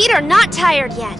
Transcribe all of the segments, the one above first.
feet are not tired yet.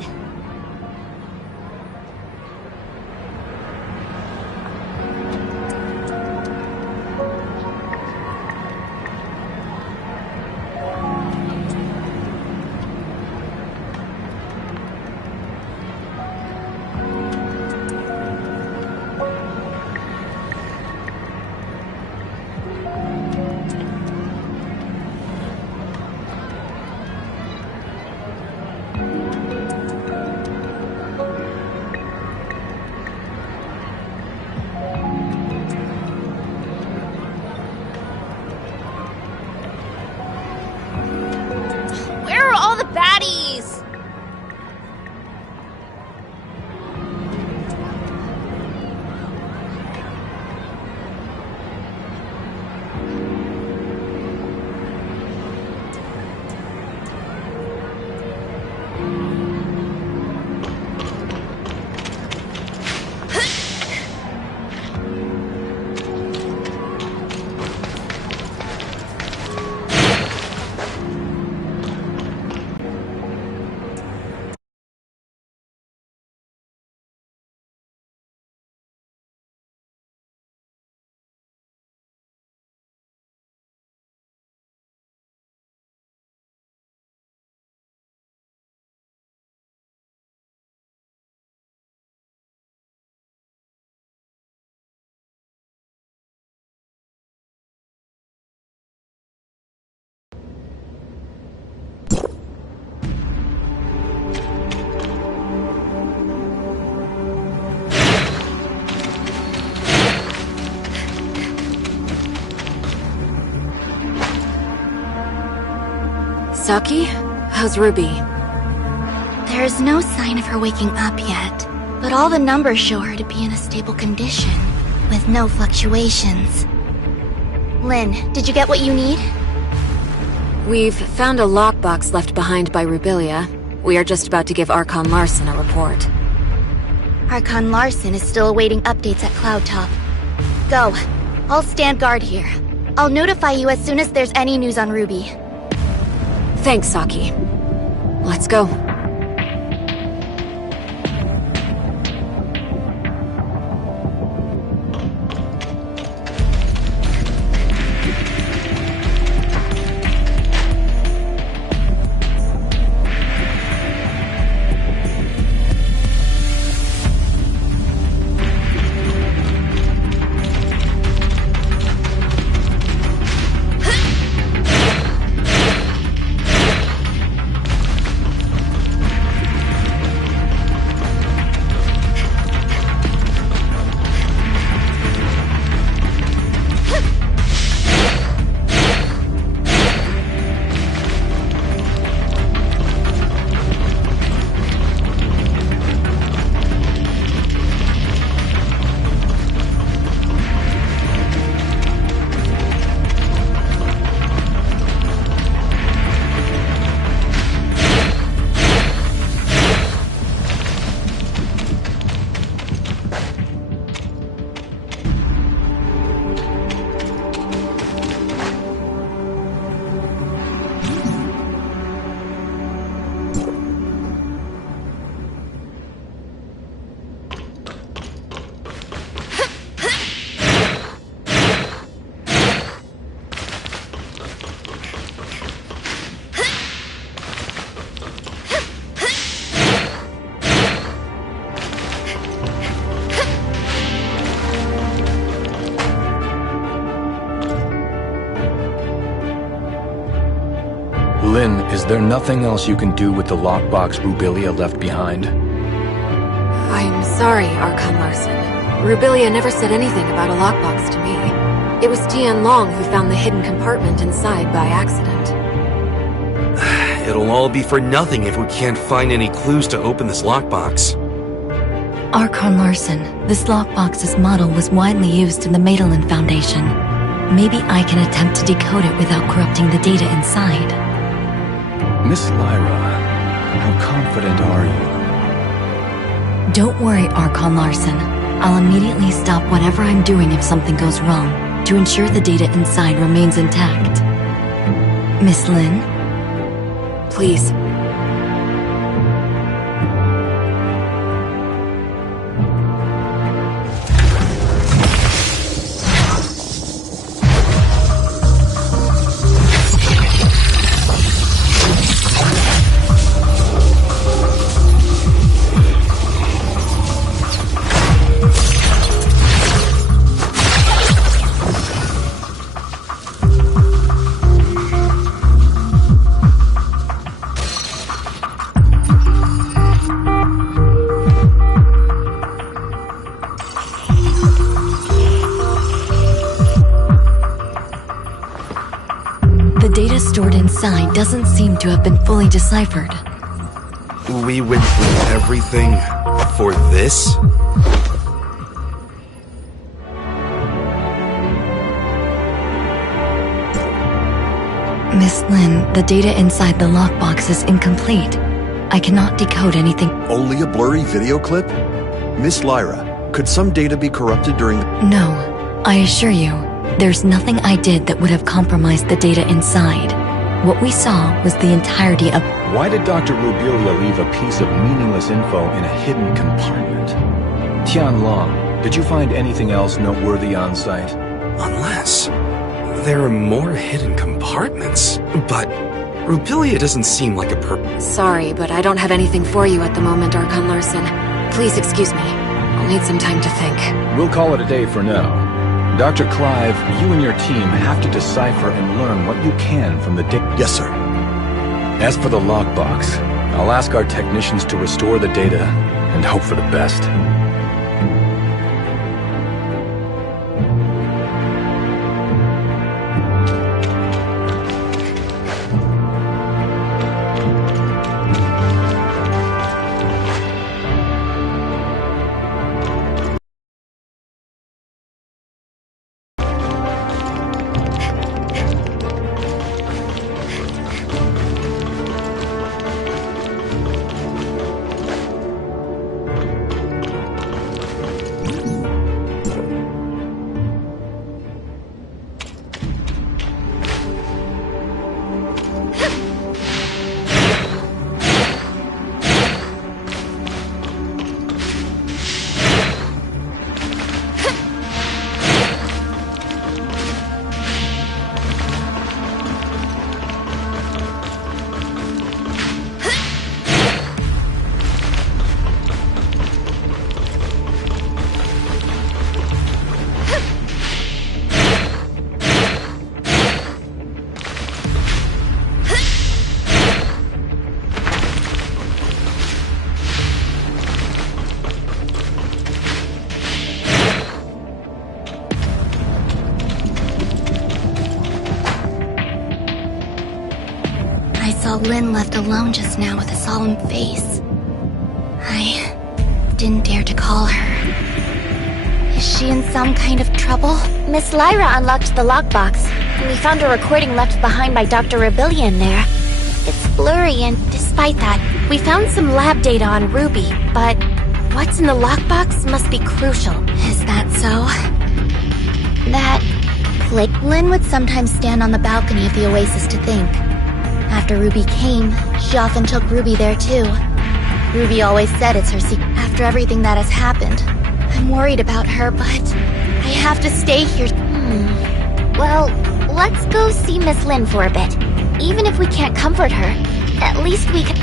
Where are all the baddies? Saki? How's Ruby? There's no sign of her waking up yet, but all the numbers show her to be in a stable condition, with no fluctuations. Lynn, did you get what you need? We've found a lockbox left behind by Rubilia. We are just about to give Archon Larson a report. Archon Larson is still awaiting updates at Cloud Top. Go. I'll stand guard here. I'll notify you as soon as there's any news on Ruby. Thanks, Saki. Let's go. Lynn, is there nothing else you can do with the lockbox Rubilia left behind? I'm sorry, Archon Larson. Rubilia never said anything about a lockbox to me. It was Tian Long who found the hidden compartment inside by accident. It'll all be for nothing if we can't find any clues to open this lockbox. Archon Larson, this lockbox's model was widely used in the Madelin Foundation. Maybe I can attempt to decode it without corrupting the data inside. Miss Lyra, how confident are you? Don't worry, Archon Larson. I'll immediately stop whatever I'm doing if something goes wrong, to ensure the data inside remains intact. Miss Lynn? Please. stored inside doesn't seem to have been fully deciphered. We went through everything for this? Miss Lin, the data inside the lockbox is incomplete. I cannot decode anything. Only a blurry video clip? Miss Lyra, could some data be corrupted during the— No, I assure you, there's nothing I did that would have compromised the data inside. What we saw was the entirety of— Why did Dr. Rubilia leave a piece of meaningless info in a hidden compartment? Tianlong, did you find anything else noteworthy on site? Unless there are more hidden compartments. But Rubilia doesn't seem like a Sorry, but I don't have anything for you at the moment, Archon Larson. Please excuse me. I'll need some time to think. We'll call it a day for now. Dr. Clive, you and your team have to decipher and learn what you can from the data. Yes, sir. As for the lockbox, I'll ask our technicians to restore the data and hope for the best. I saw Lin left alone just now with a solemn face. I didn't dare to call her. Is she in some kind of trouble? Miss Lyra unlocked the lockbox, and we found a recording left behind by Dr. Rubilia in there. It's blurry, and despite that, we found some lab data on Ruby, but what's in the lockbox must be crucial. Is that so? That... Lin would sometimes stand on the balcony of the Oasis to think. After Ruby came, she often took Ruby there too. Ruby always said it's her secret. After everything that has happened, I'm worried about her, but I have to stay here. Well, let's go see Miss Lin for a bit. Even if we can't comfort her, at least we can...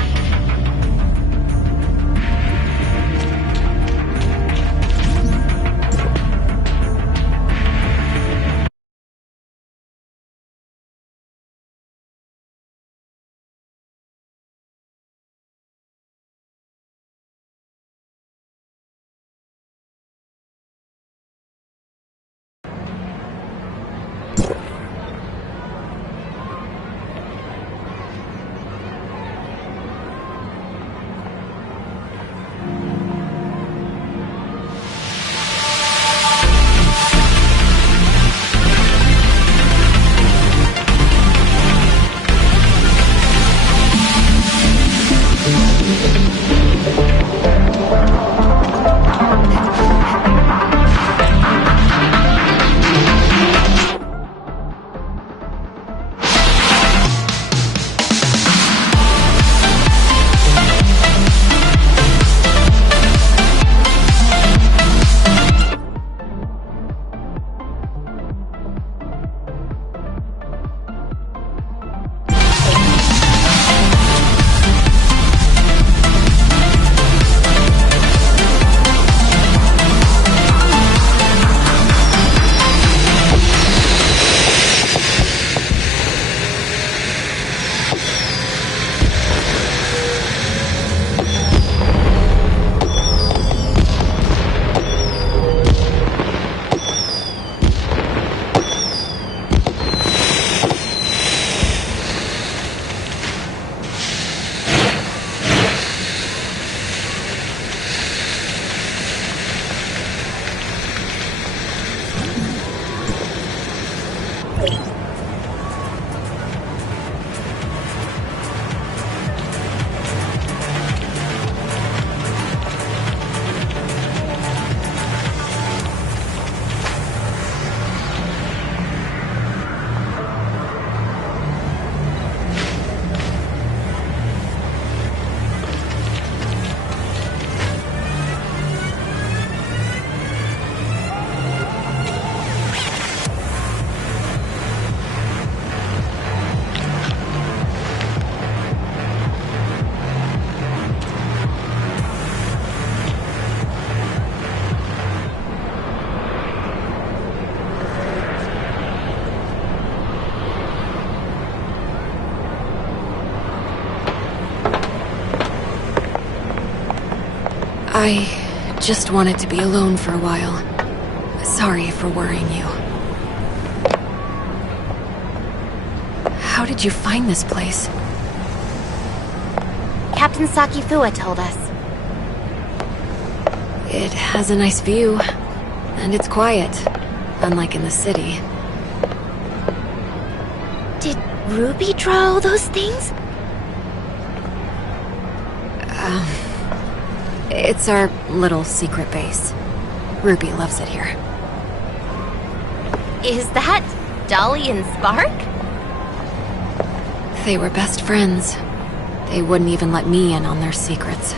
I just wanted to be alone for a while. Sorry for worrying you. How did you find this place? Captain Sakifua told us. It has a nice view, and it's quiet, unlike in the city. Did Ruby draw all those things? It's our little secret base. Ruby loves it here. Is that Dolly and Spark? They were best friends. They wouldn't even let me in on their secrets.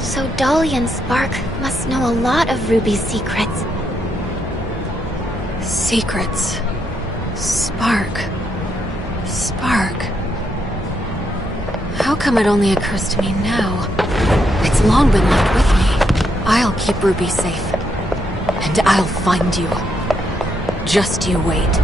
So Dolly and Spark must know a lot of Ruby's secrets. Secrets. Spark. How come it only occurs to me now? It's long been left with me. I'll keep Ruby safe. And I'll find you. Just you wait.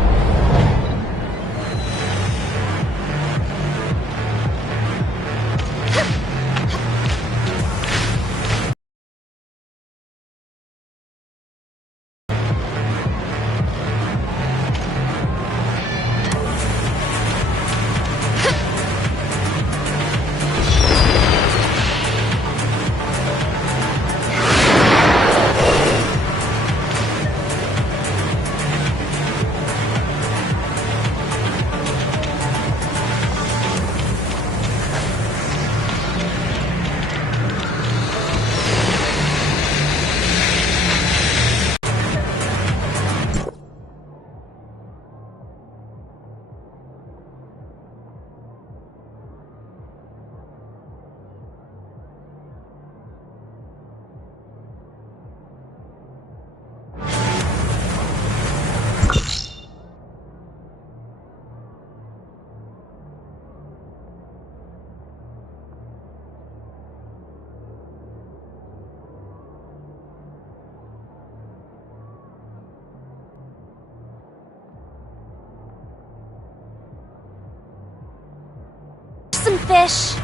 Some fish.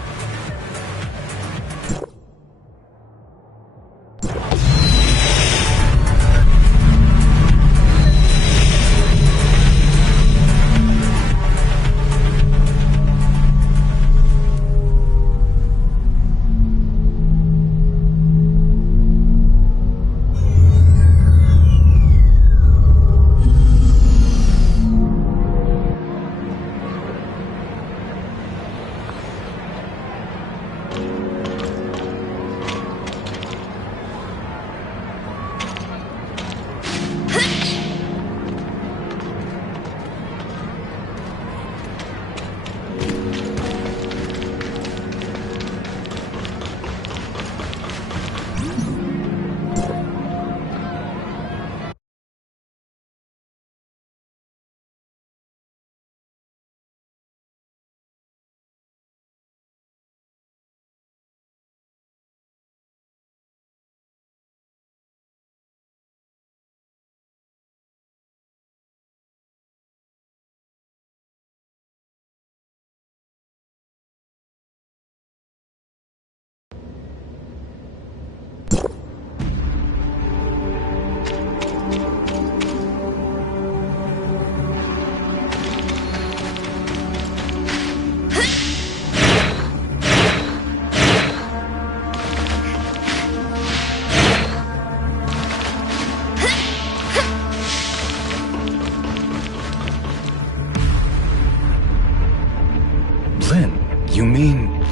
You mean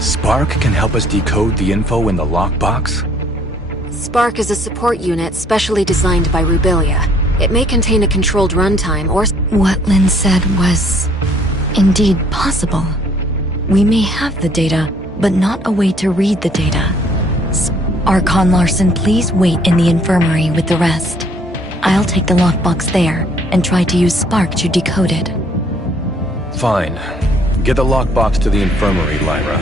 Spark can help us decode the info in the lockbox? Spark is a support unit specially designed by Rubilia. It may contain a controlled runtime or... What Lynn said was indeed possible. We may have the data, but not a way to read the data. Archon Larson, please wait in the infirmary with the rest. I'll take the lockbox there and try to use Spark to decode it. Fine. Get the lockbox to the infirmary, Lyra.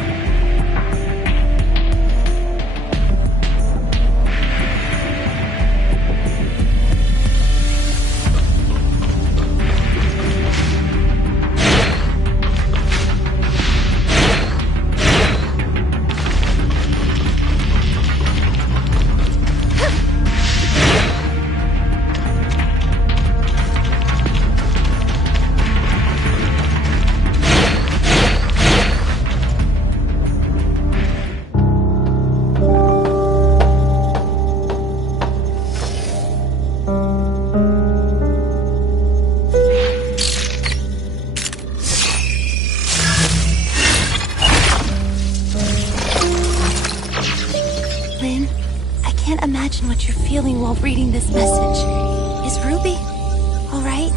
imagine what you're feeling while reading this message. Is Ruby alright?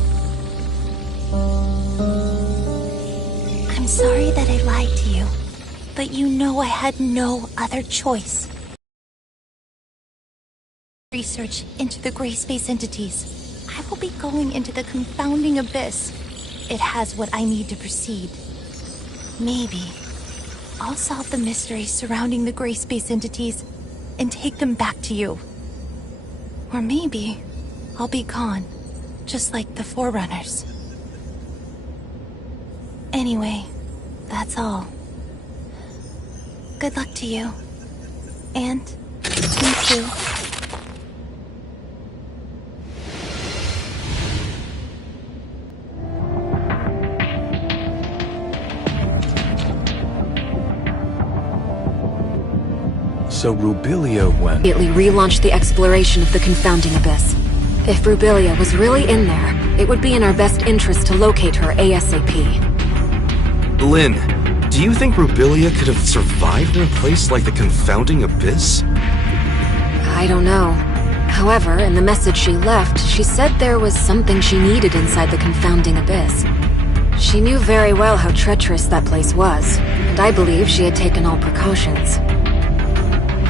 I'm sorry that I lied to you, but you know I had no other choice. Research into the gray space entities. I will be going into the confounding abyss. It has what I need to proceed. Maybe I'll solve the mysteries surrounding the gray space entities and take them back to you. Or maybe I'll be gone, just like the Forerunners. Anyway, that's all. Good luck to you. And me too. So Rubilia went... Immediately relaunched the exploration of the confounding abyss. If Rubilia was really in there, it would be in our best interest to locate her ASAP. Lynn, do you think Rubilia could have survived in a place like the confounding abyss? I don't know. However, in the message she left, she said there was something she needed inside the confounding abyss. She knew very well how treacherous that place was, and I believe she had taken all precautions.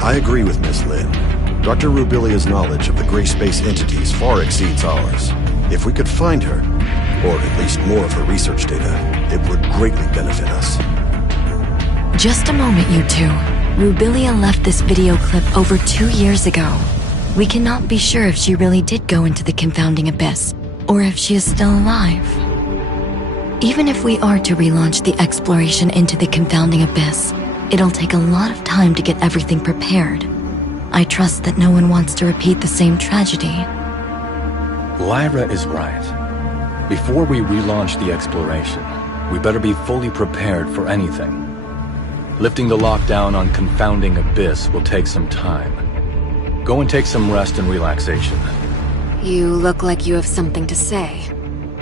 I agree with Miss Lin. Dr. Rubilia's knowledge of the gray space entities far exceeds ours. If we could find her, or at least more of her research data, it would greatly benefit us. Just a moment, you two. Rubilia left this video clip over 2 years ago. We cannot be sure if she really did go into the confounding abyss, or if she is still alive. Even if we are to relaunch the exploration into the confounding abyss, it'll take a lot of time to get everything prepared. I trust that no one wants to repeat the same tragedy. Lyra is right. Before we relaunch the exploration, we better be fully prepared for anything. Lifting the lockdown on Confounding Abyss will take some time. Go and take some rest and relaxation. You look like you have something to say.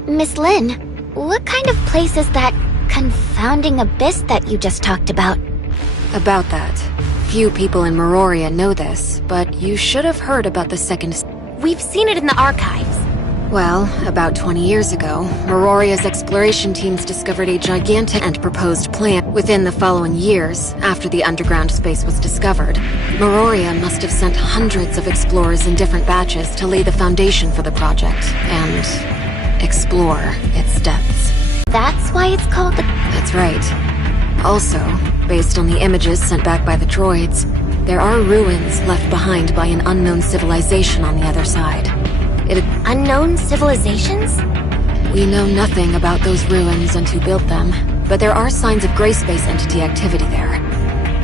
Miss Lin, what kind of place is that confounding abyss that you just talked about? About that. Few people in Meroria know this, but you should have heard about the second... We've seen it in the archives. Well, about 20 years ago, Meroria's exploration teams discovered a gigantic and proposed plan. Within the following years, after the underground space was discovered, Meroria must have sent hundreds of explorers in different batches to lay the foundation for the project, and explore its depths. That's why it's called the... That's right. Also, based on the images sent back by the droids, there are ruins left behind by an unknown civilization on the other side. Unknown civilizations? We know nothing about those ruins and who built them, but there are signs of gray space entity activity there.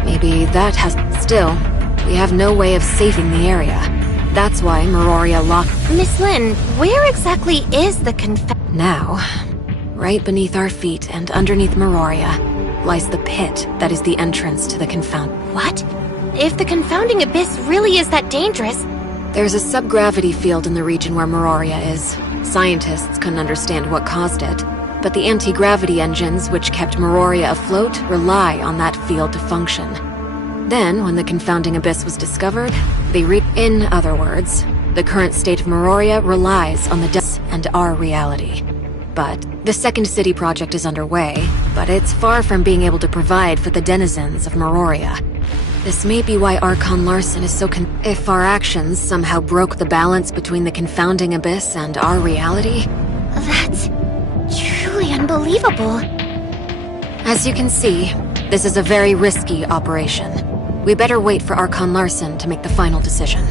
Maybe that has... Still, we have no way of saving the area. That's why Meroria locked... Miss Lin, where exactly is the Now, right beneath our feet and underneath Meroria, lies the pit that is the entrance to the What? If the confounding abyss really is that dangerous... There's a subgravity field in the region where Meroria is. Scientists couldn't understand what caused it, but the anti-gravity engines which kept Meroria afloat rely on that field to function. Then, when the confounding abyss was discovered, In other words, the current state of Meroria relies on the depths and our reality. But the Second City project is underway, but it's far from being able to provide for the denizens of Meroria. This may be why Archon Larson is so If our actions somehow broke the balance between the confounding abyss and our reality... That's truly unbelievable. As you can see, this is a very risky operation. We better wait for Archon Larson to make the final decision.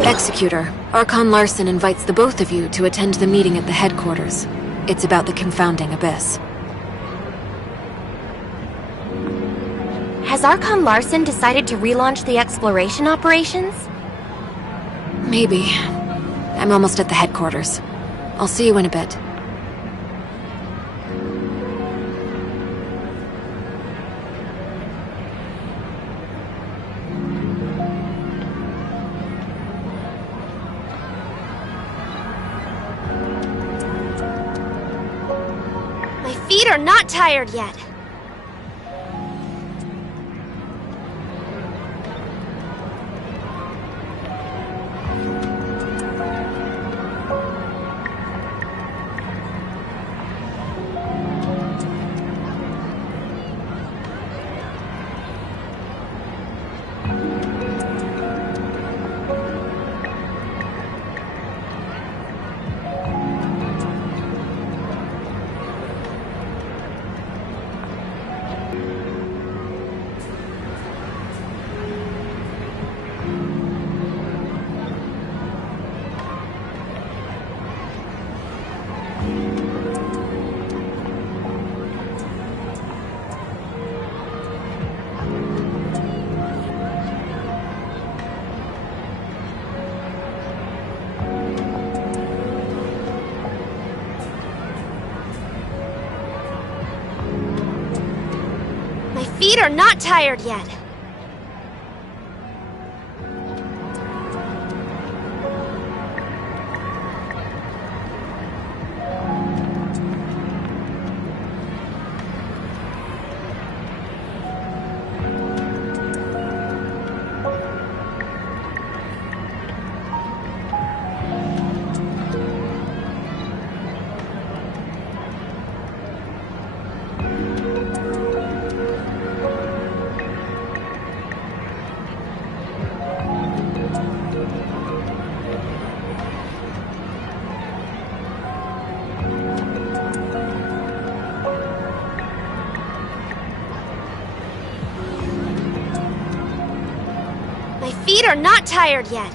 Executor, Archon Larson invites the both of you to attend the meeting at the headquarters. It's about the confounding abyss. Has Archon Larson decided to relaunch the exploration operations? Maybe. I'm almost at the headquarters. I'll see you in a bit. My feet are not tired yet. My feet are not tired yet. My feet are not tired yet.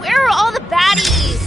Where are all the baddies?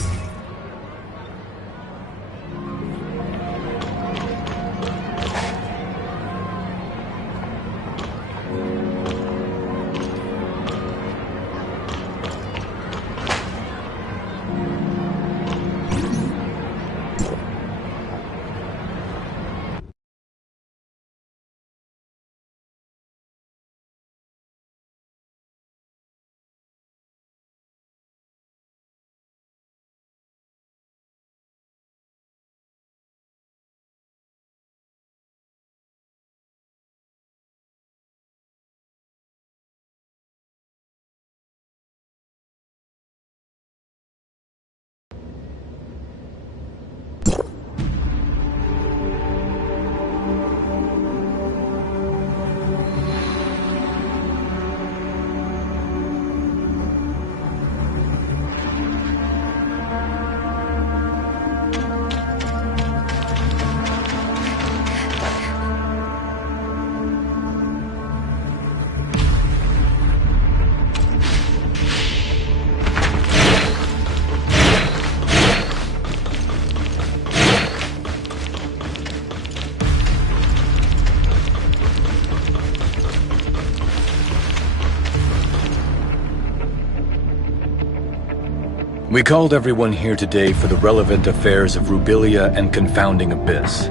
We called everyone here today for the relevant affairs of Rubilia and Confounding Abyss.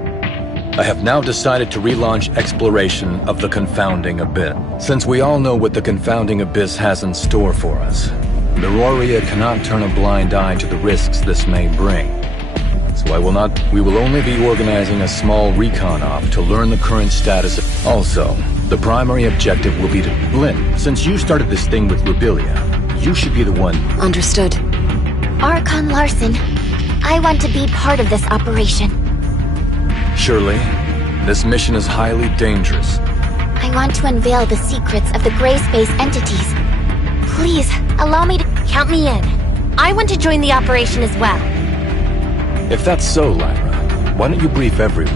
I have now decided to relaunch exploration of the Confounding Abyss. Since we all know what the Confounding Abyss has in store for us, Miroria cannot turn a blind eye to the risks this may bring. So we will only be organizing a small recon op to learn the current status. Also, the primary objective will be to... Lynn, since you started this thing with Rubilia, you should be the one... Understood. Archon Larson, I want to be part of this operation. Shirley, this mission is highly dangerous. I want to unveil the secrets of the gray space entities. Please, allow me to... Count me in. I want to join the operation as well. If that's so, Lyra, why don't you brief everyone?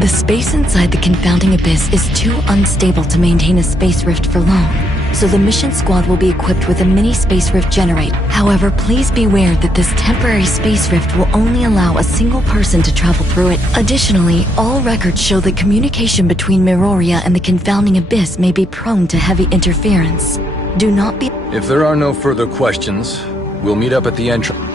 The space inside the confounding abyss is too unstable to maintain a space rift for long, so the mission squad will be equipped with a mini space rift generator. However, please beware that this temporary space rift will only allow a single person to travel through it. Additionally, all records show that communication between Miroria and the confounding abyss may be prone to heavy interference. Do not be... If there are no further questions, we'll meet up at the entrance.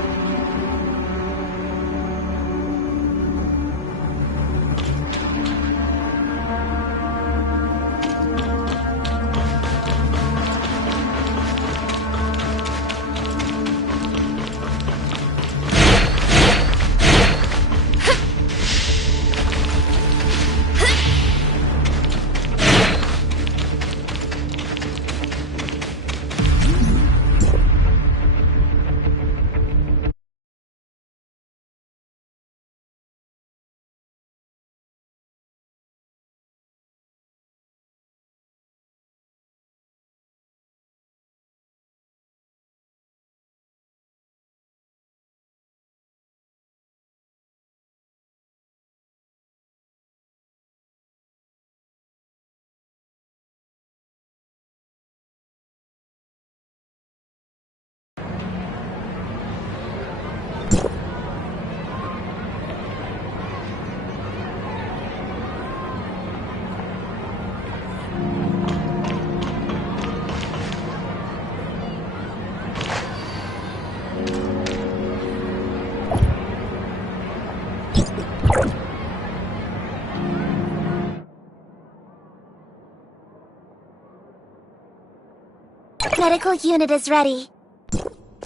Medical unit is ready.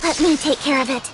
Let me take care of it.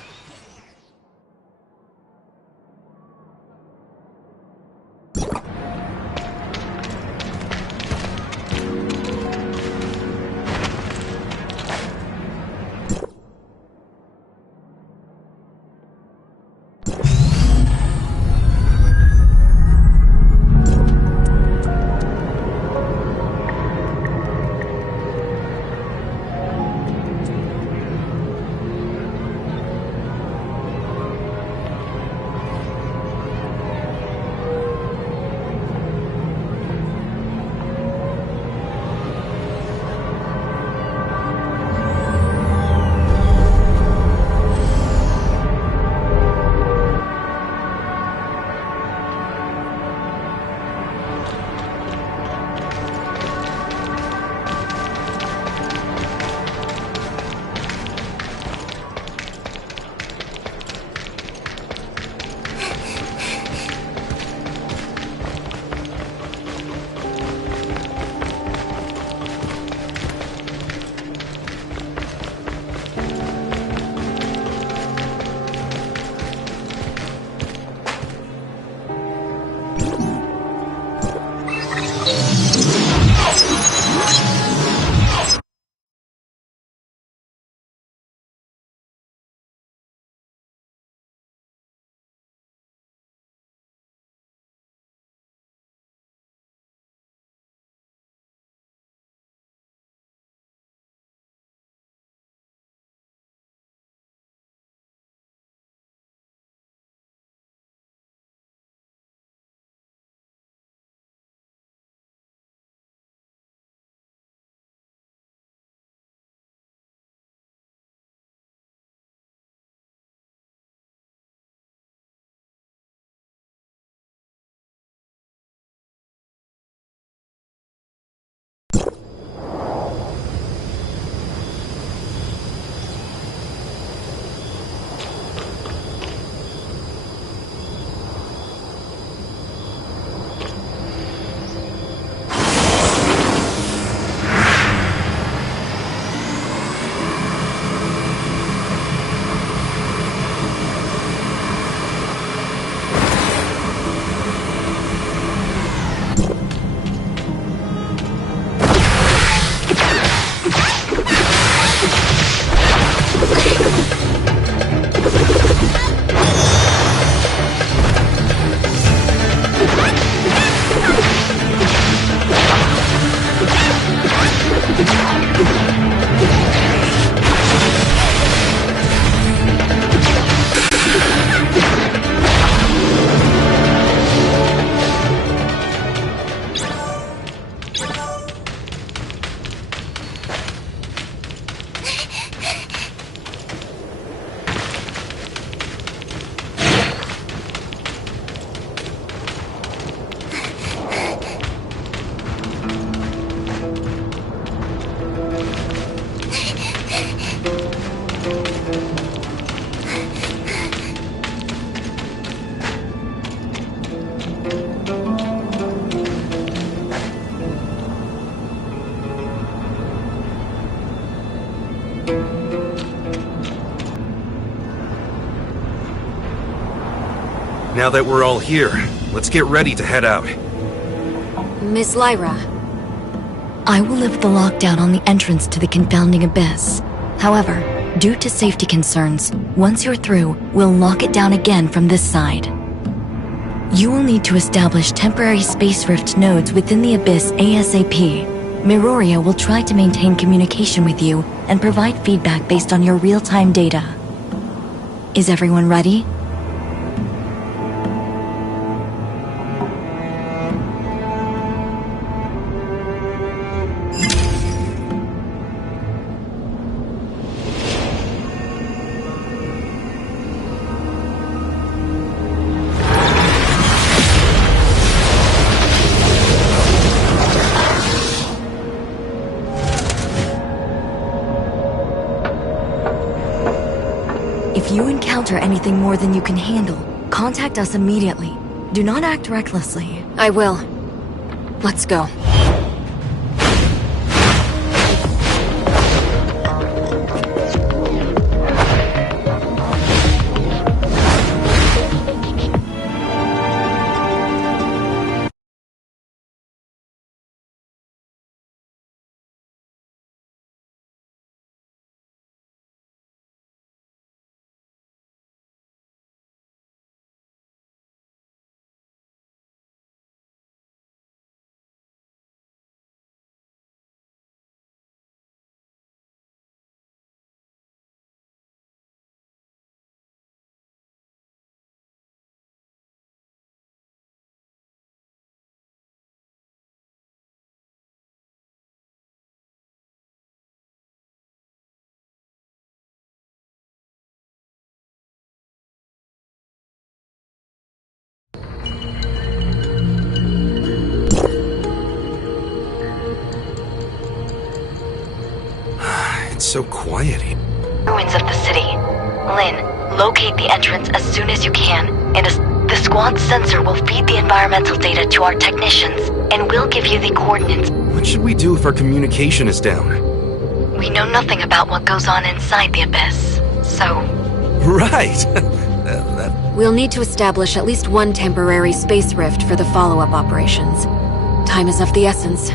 Now that we're all here, let's get ready to head out. Miss Lyra. I will lift the lockdown on the entrance to the confounding abyss. However, due to safety concerns, once you're through, we'll lock it down again from this side. You will need to establish temporary space rift nodes within the abyss ASAP. Miroria will try to maintain communication with you and provide feedback based on your real-time data. Is everyone ready? If you encounter anything more than you can handle, contact us immediately. Do not act recklessly. I will. Let's go. It's so quiet here. Ruins of the city. Lynn, locate the entrance as soon as you can, and the squad's sensor will feed the environmental data to our technicians, and we'll give you the coordinates. What should we do if our communication is down? We know nothing about what goes on inside the abyss, so... Right! We'll need to establish at least one temporary space rift for the follow-up operations. Time is of the essence.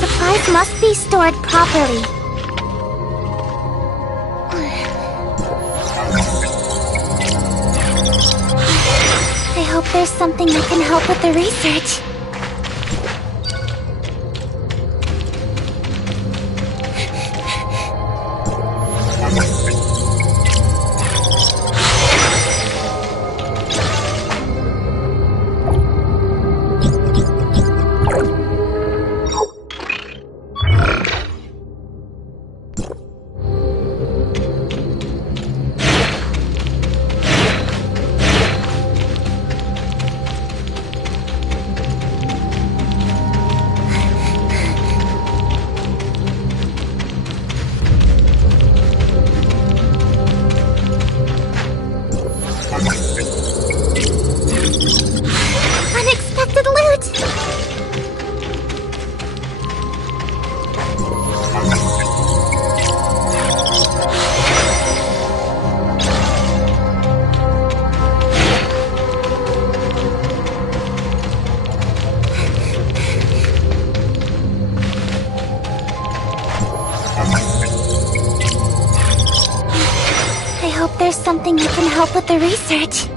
Supplies must be stored properly. I hope there's something that can help with the research. Unexpected loot! I hope there's something that can help with the research.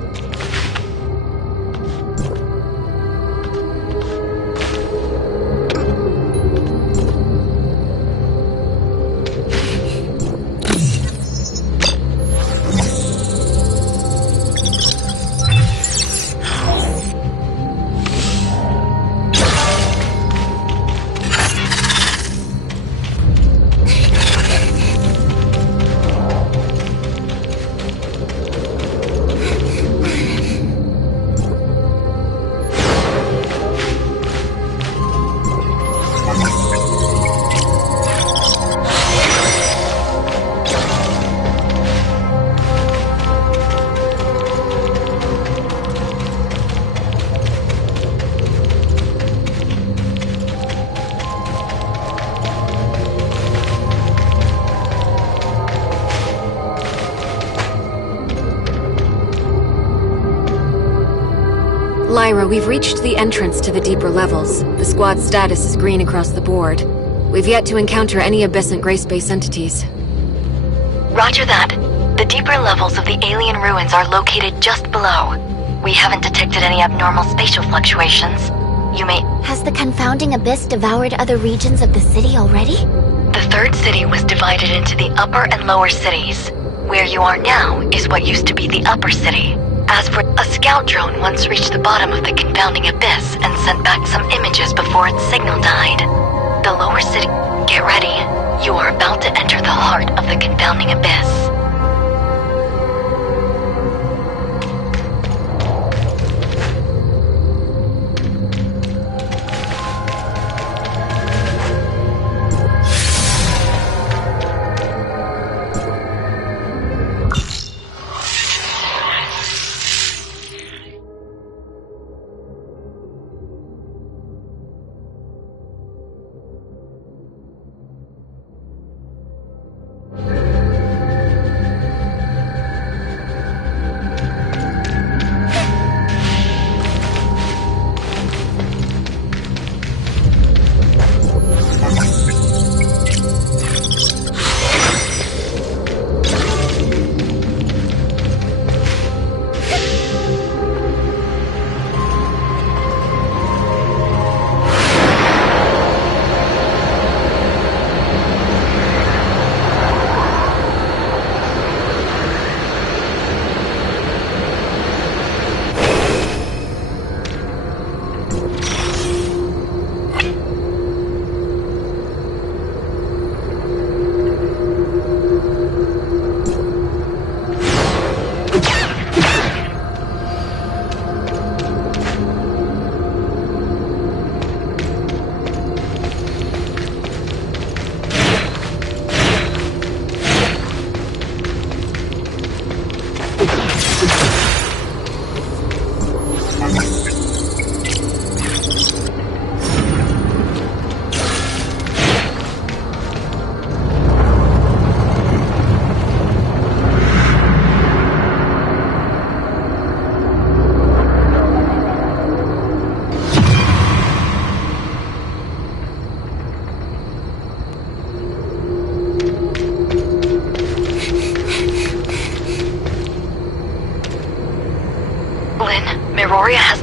Myra, we've reached the entrance to the deeper levels. The squad's status is green across the board. We've yet to encounter any abyssant gray space entities. Roger that. The deeper levels of the alien ruins are located just below. We haven't detected any abnormal spatial fluctuations. You may... Has the confounding abyss devoured other regions of the city already? The third city was divided into the upper and lower cities. Where you are now is what used to be the upper city. As for a scout drone once reached the bottom of the confounding abyss and sent back some images before its signal died. The lower city... Get ready. You are about to enter the heart of the confounding abyss.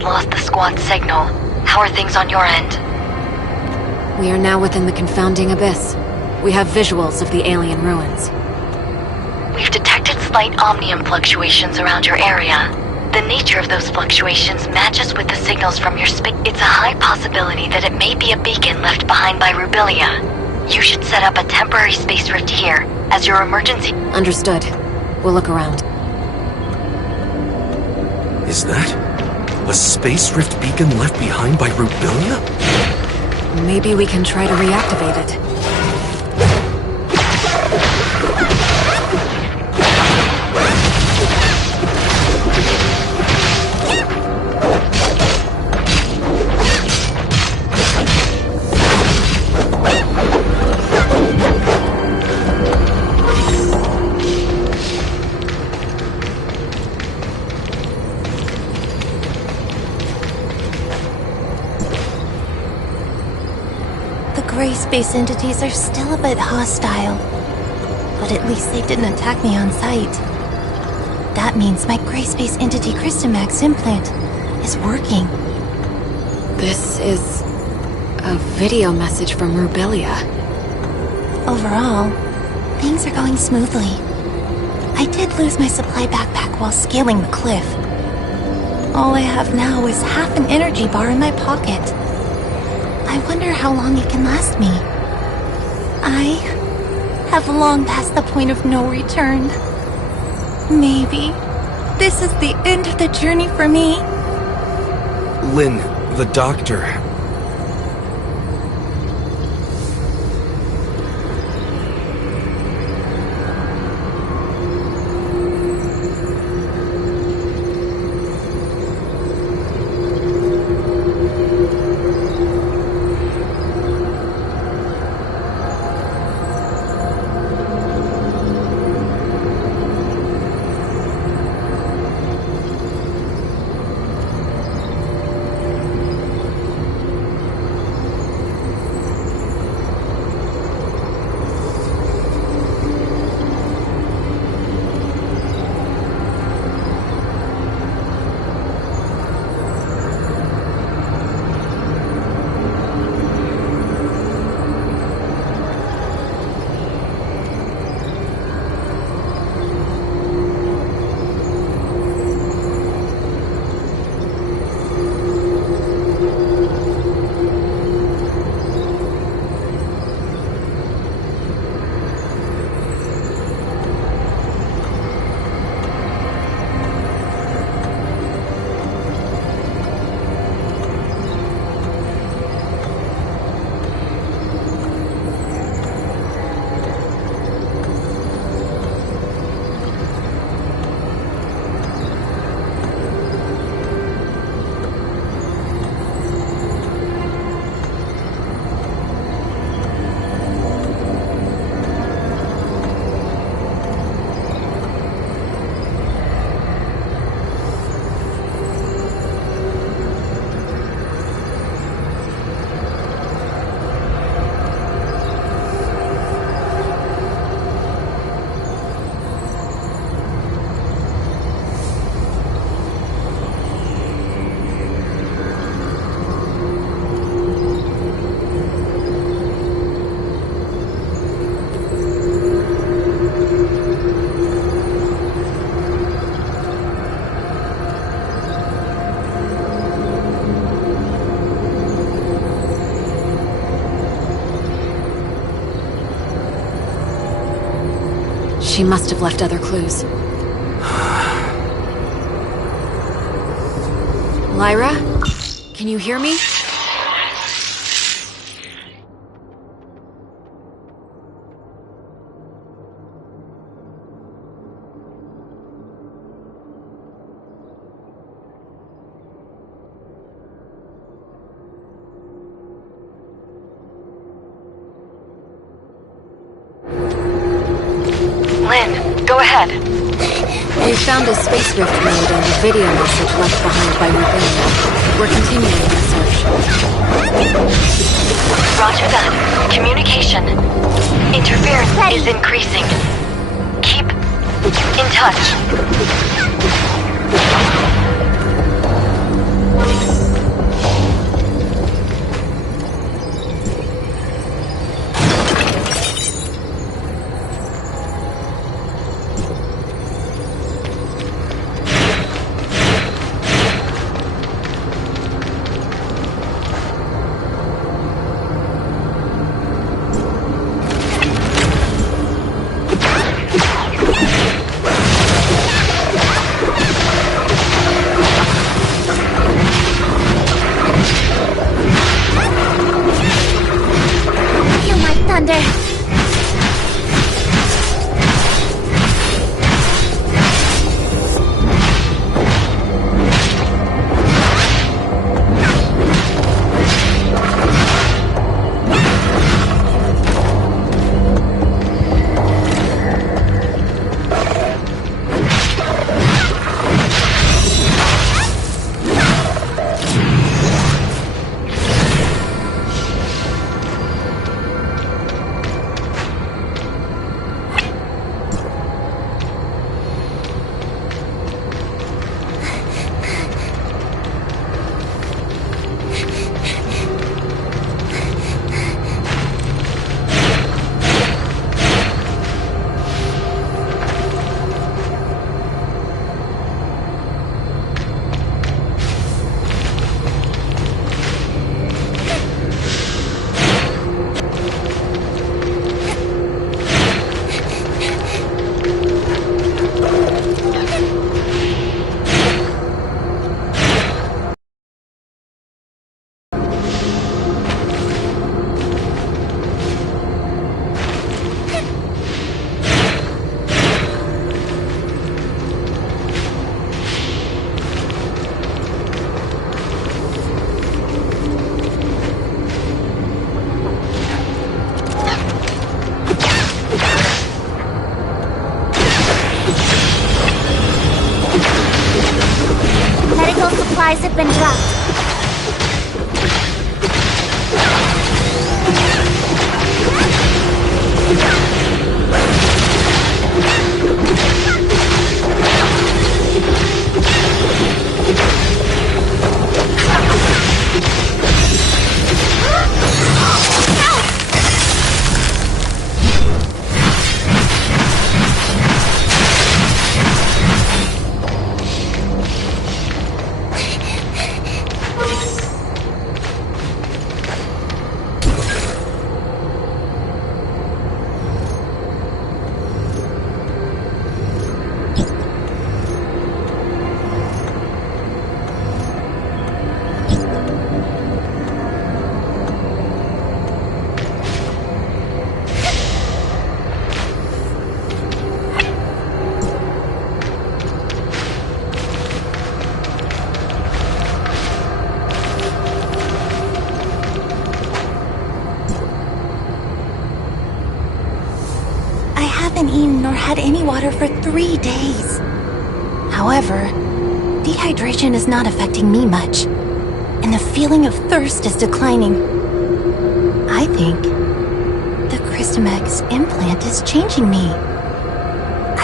Lost the squad signal. How are things on your end? We are now within the confounding abyss. We have visuals of the alien ruins. We've detected slight omnium fluctuations around your area. The nature of those fluctuations matches with the signals from your space. It's a high possibility that it may be a beacon left behind by Rubilia. You should set up a temporary space rift here as your emergency... Understood. We'll look around. Is that a space rift beacon left behind by Rubilia? Maybe we can try to reactivate it. Gray space entities are still a bit hostile, but at least they didn't attack me on sight. That means my gray space entity Christomax implant is working. This is a video message from Rubilia. Overall, things are going smoothly. I did lose my supply backpack while scaling the cliff. All I have now is half an energy bar in my pocket. I wonder how long it can last me. I have long passed the point of no return. Maybe this is the end of the journey for me. Lynn, the doctor. She must have left other clues. Lyra? Can you hear me? Lynn, go ahead. We found a space drift node and a video message left behind by Ruben. We're continuing the search. Roger that. Communication. Interference is increasing. Keep in touch. Have been dropped. Eaten nor had any water for 3 days. However, dehydration is not affecting me much, and the feeling of thirst is declining. I think the Christomax implant is changing me.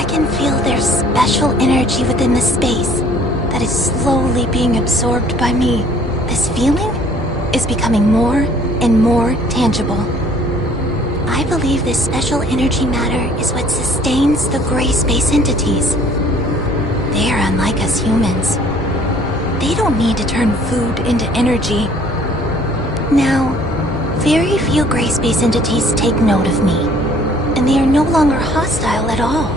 I can feel there's special energy within the space that is slowly being absorbed by me. This feeling is becoming more and more tangible. I believe this special energy matter is what sustains the gray space entities. They are unlike us humans. They don't need to turn food into energy. Now, very few gray space entities take note of me, and they are no longer hostile at all.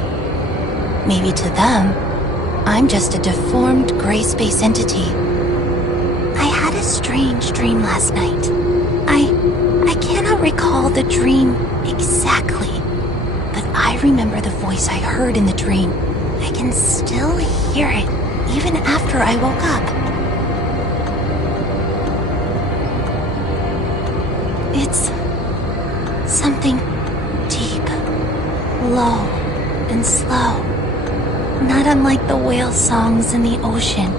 Maybe to them, I'm just a deformed gray space entity. I had a strange dream last night. I cannot recall the dream exactly, but I remember the voice I heard in the dream. I can still hear it, even after I woke up. It's something deep, low, and slow. Not unlike the whale songs in the ocean.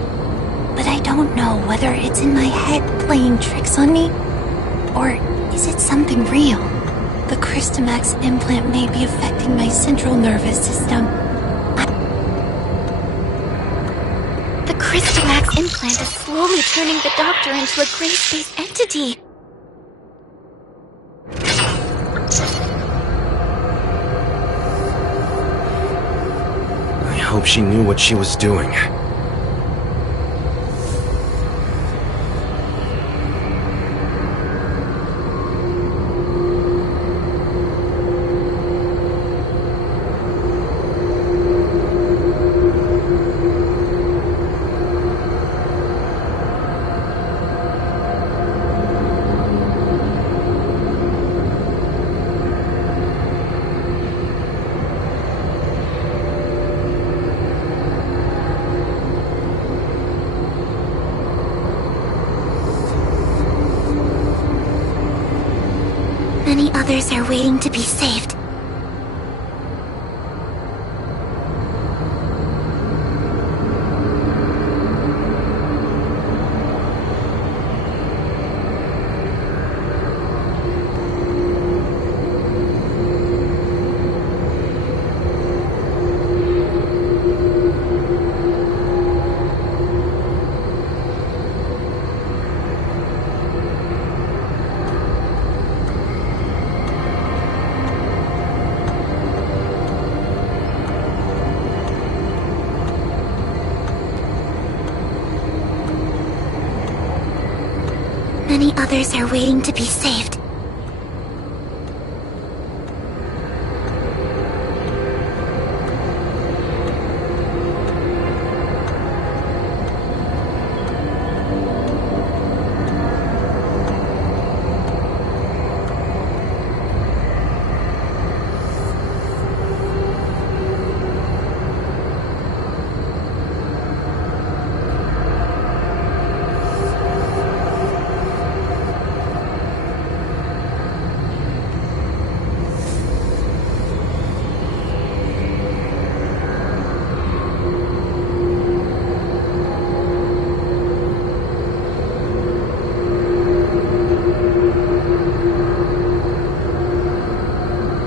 But I don't know whether it's in my head playing tricks on me, or is it something real? The Christomax implant may be affecting my central nervous system. The Christomax implant is slowly turning the Doctor into a gray space entity. I hope she knew what she was doing. Many others are waiting to be saved. Many others are waiting to be saved.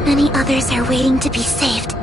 Many others are waiting to be saved.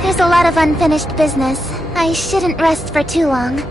There's a lot of unfinished business. I shouldn't rest for too long.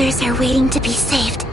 others are waiting to be saved.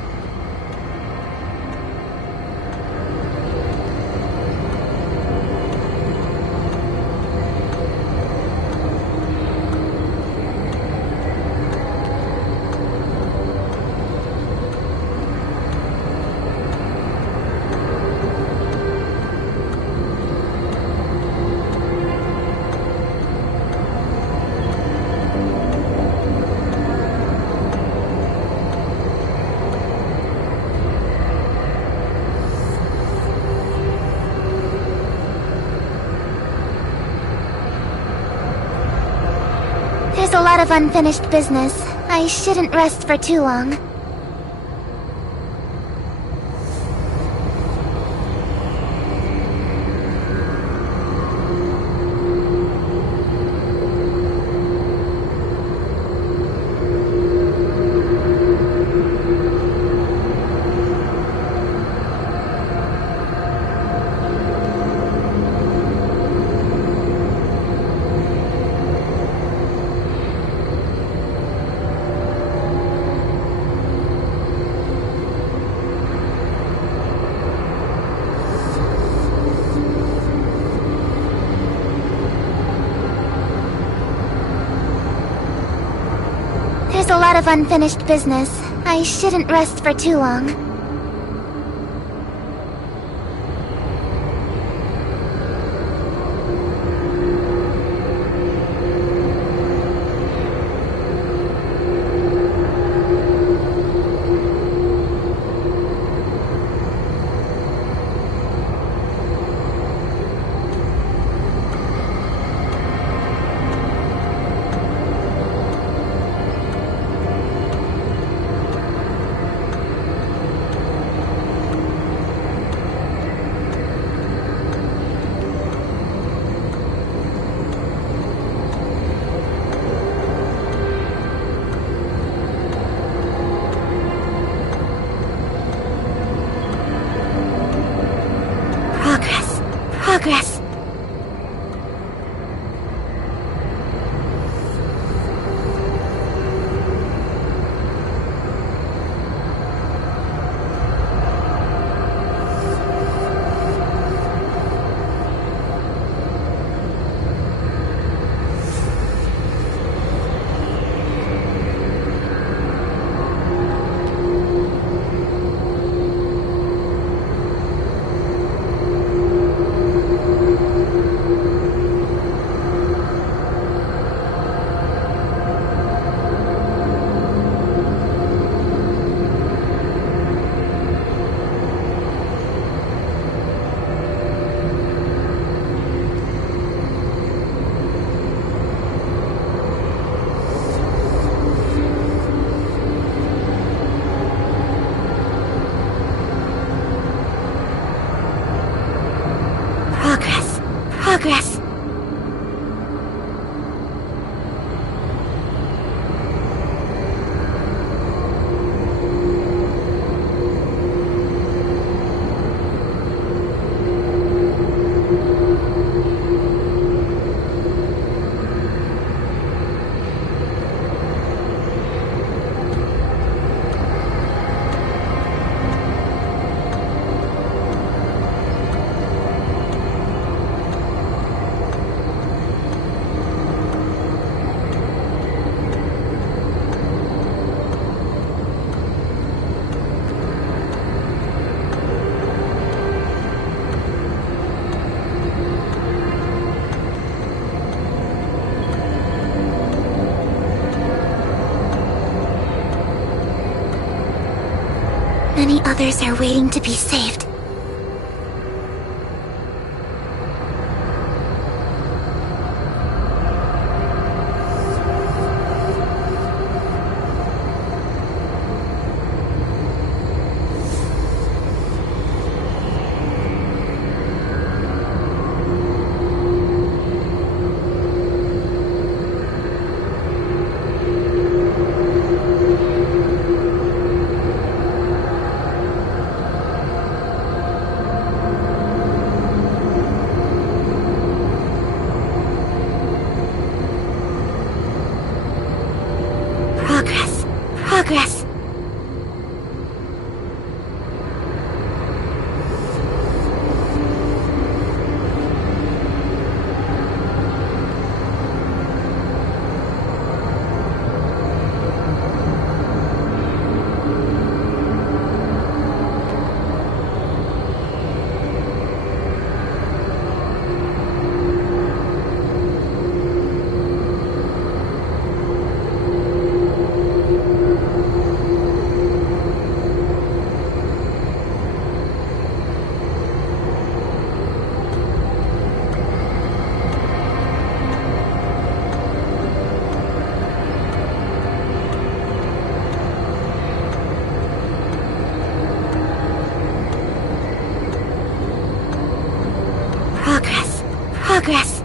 There's a lot of unfinished business. I shouldn't rest for too long. There's a lot of unfinished business. I shouldn't rest for too long. Progress. Progress. Many others are waiting to be saved. Progress.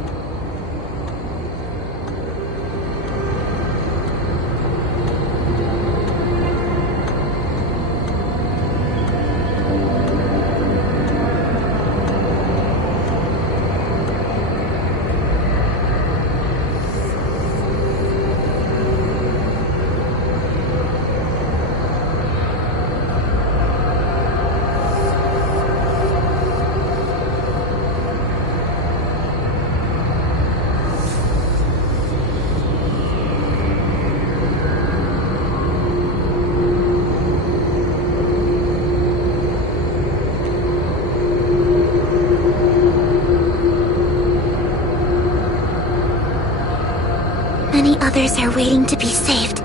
Many others are waiting to be saved.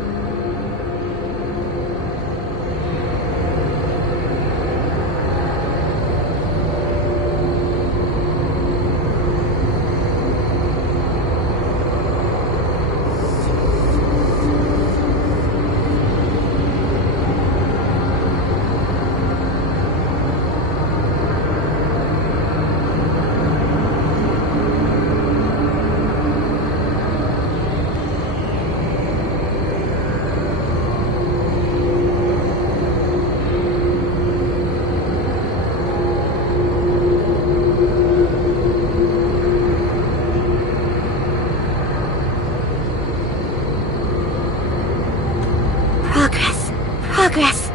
Progress.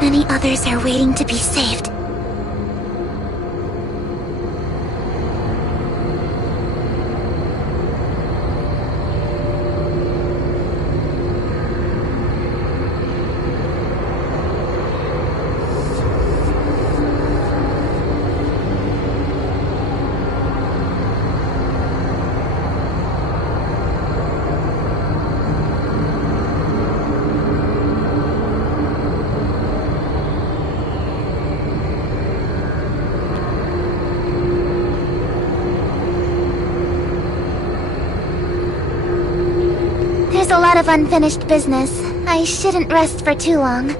Many others are waiting to be saved. There's a lot of unfinished business. I shouldn't rest for too long.